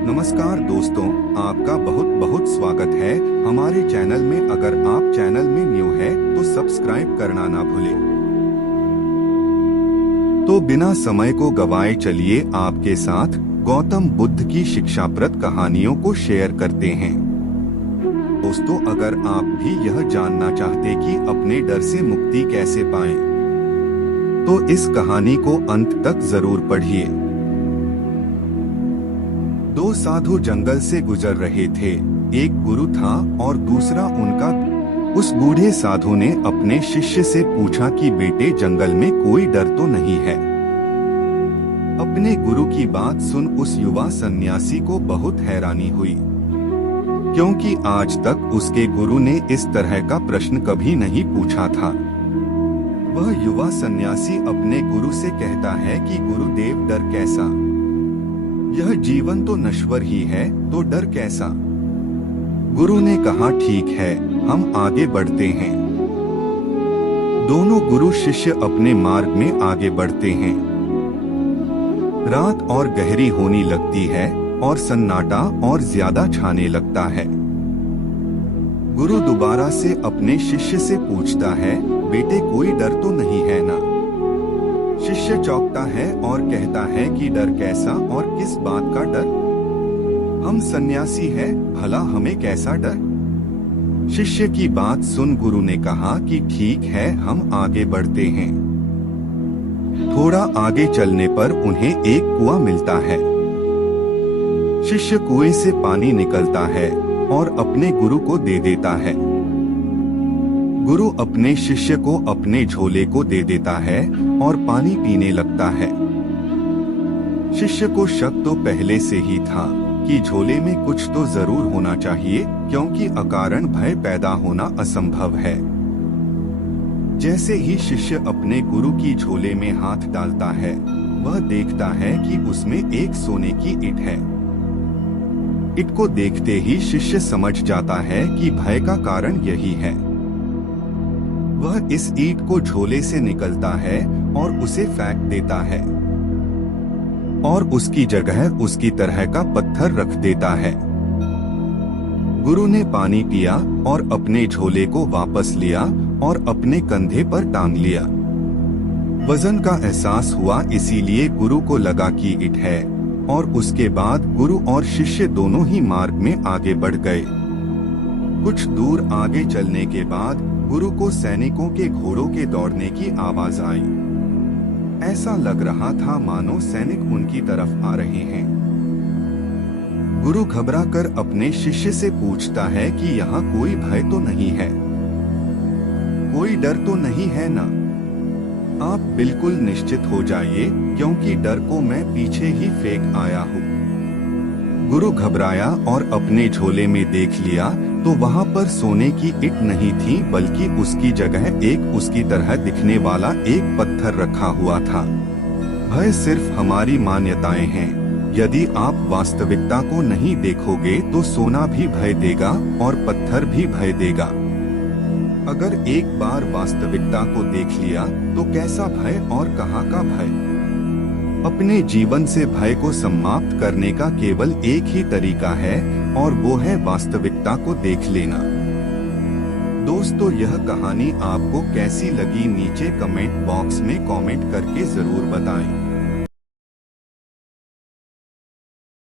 नमस्कार दोस्तों, आपका बहुत बहुत स्वागत है हमारे चैनल में। अगर आप चैनल में न्यू है तो सब्सक्राइब करना ना भूलें। तो बिना समय को गवाए चलिए आपके साथ गौतम बुद्ध की शिक्षाप्रद कहानियों को शेयर करते हैं। दोस्तों, अगर आप भी यह जानना चाहते कि अपने डर से मुक्ति कैसे पाएं, तो इस कहानी को अंत तक जरूर पढ़िए। दो साधु जंगल से गुजर रहे थे। एक गुरु था और दूसरा उनका। उस बूढ़े साधु ने अपने शिष्य से पूछा कि बेटे, जंगल में कोई डर तो नहीं है? अपने गुरु की बात सुन उस युवा सन्यासी को बहुत हैरानी हुई, क्योंकि आज तक उसके गुरु ने इस तरह का प्रश्न कभी नहीं पूछा था। वह युवा सन्यासी अपने गुरु से कहता है कि गुरुदेव, डर कैसा? यह जीवन तो नश्वर ही है, तो डर कैसा? गुरु ने कहा, ठीक है, हम आगे बढ़ते हैं। दोनों गुरु शिष्य अपने मार्ग में आगे बढ़ते हैं। रात और गहरी होने लगती है और सन्नाटा और ज्यादा छाने लगता है। गुरु दोबारा से अपने शिष्य से पूछता है, बेटे, कोई डर तो नहीं है ना? शिष्य चौंकता है और कहता है कि डर कैसा और किस बात का डर? हम सन्यासी हैं, भला हमें कैसा डर? शिष्य की बात सुन गुरु ने कहा कि ठीक है, हम आगे बढ़ते हैं। थोड़ा आगे चलने पर उन्हें एक कुआं मिलता है। शिष्य कुएं से पानी निकलता है और अपने गुरु को दे देता है। गुरु अपने शिष्य को अपने झोले को दे देता है और पानी पीने लगता है। शिष्य को शक तो पहले से ही था कि झोले में कुछ तो जरूर होना चाहिए, क्योंकि अकारण भय पैदा होना असंभव है। जैसे ही शिष्य अपने गुरु की झोले में हाथ डालता है, वह देखता है कि उसमें एक सोने की ईंट है। ईंट को देखते ही शिष्य समझ जाता है कि भय का कारण यही है। वह इस ईंट को झोले से निकलता है और उसे फेंक देता है और उसकी जगह उसकी तरह का पत्थर रख देता है। गुरु ने पानी पिया और अपने झोले को वापस लिया और अपने कंधे पर टांग लिया। वजन का एहसास हुआ, इसीलिए गुरु को लगा कि ईंट है, और उसके बाद गुरु और शिष्य दोनों ही मार्ग में आगे बढ़ गए। कुछ दूर आगे चलने के बाद गुरु को सैनिकों के घोड़ों के दौड़ने की आवाज आई। ऐसा लग रहा था मानो सैनिक उनकी तरफ आ रहे हैं। गुरु घबराकर अपने शिष्य से पूछता है कि यहाँ कोई भय तो नहीं है? कोई डर तो नहीं है ना? आप बिल्कुल निश्चित हो जाइए, क्योंकि डर को मैं पीछे ही फेंक आया हूँ। गुरु घबराया और अपने झोले में देख लिया तो वहाँ पर सोने की ईंट नहीं थी, बल्कि उसकी जगह एक उसकी तरह दिखने वाला एक पत्थर रखा हुआ था। भय सिर्फ हमारी मान्यताएं हैं। यदि आप वास्तविकता को नहीं देखोगे तो सोना भी भय देगा और पत्थर भी भय देगा। अगर एक बार वास्तविकता को देख लिया तो कैसा भय और कहाँ का भय? अपने जीवन से भय को समाप्त करने का केवल एक ही तरीका है, और वो है वास्तविकता को देख लेना। दोस्तों, यह कहानी आपको कैसी लगी नीचे कमेंट बॉक्स में कमेंट करके जरूर बताएं।